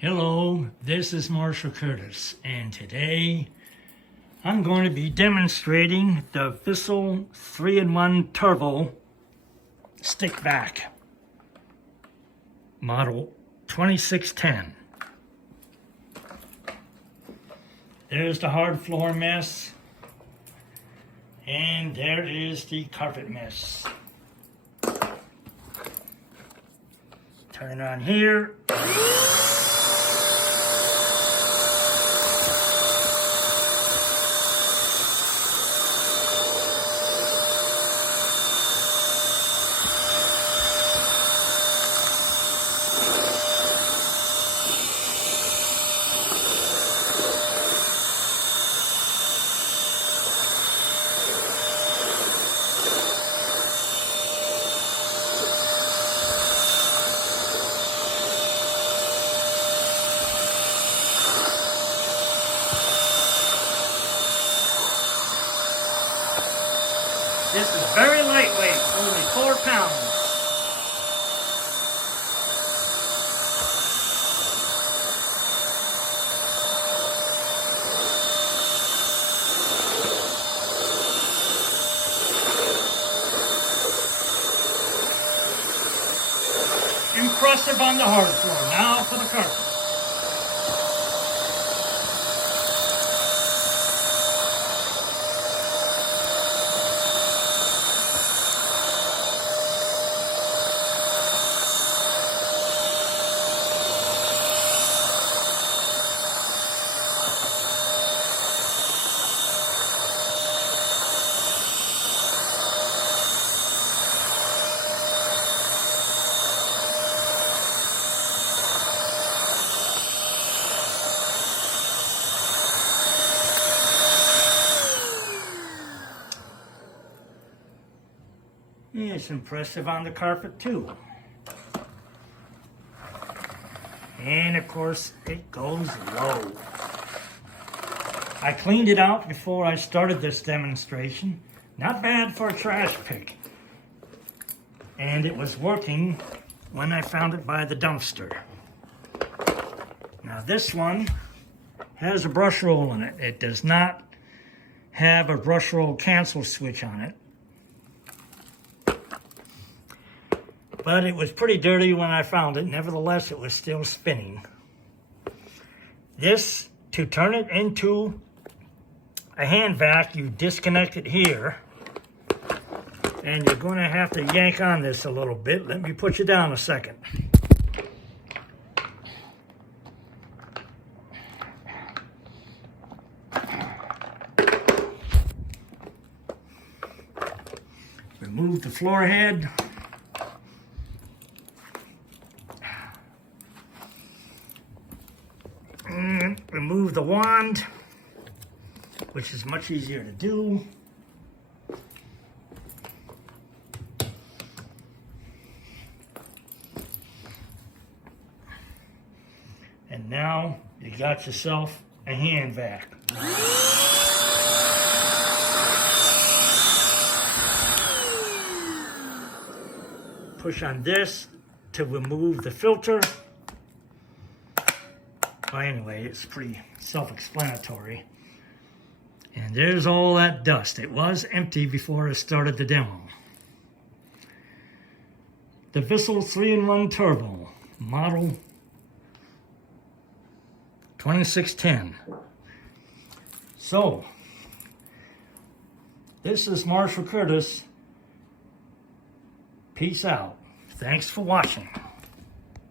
Hello, this is Marshall Curtis, and today I'm going to be demonstrating the Bissell 3-in-1 Turbo stick vac, model 2610. There's the hard floor mess, and there is the carpet mess. Turn it on here. This is very lightweight, only 4 pounds. Impressive on the hard floor. Now for the carpet. It's impressive on the carpet too. And of course, it goes low. I cleaned it out before I started this demonstration. Not bad for a trash pick. And it was working when I found it by the dumpster. Now this one has a brush roll in it. It does not have a brush roll cancel switch on it. But it was pretty dirty when I found it. Nevertheless, it was still spinning. This, to turn it into a hand vac, you disconnect it here. And you're going to have to yank on this a little bit. Let me put you down a second. Remove the floor head. Remove the wand, which is much easier to do. And now you got yourself a hand vac. Push on this to remove the filter. Well, anyway, it's pretty self-explanatory. And there's all that dust. It was empty before I started the demo. The Bissell 3-in-1 Turbo, model 2610. So, this is Marshall Curtis. Peace out. Thanks for watching.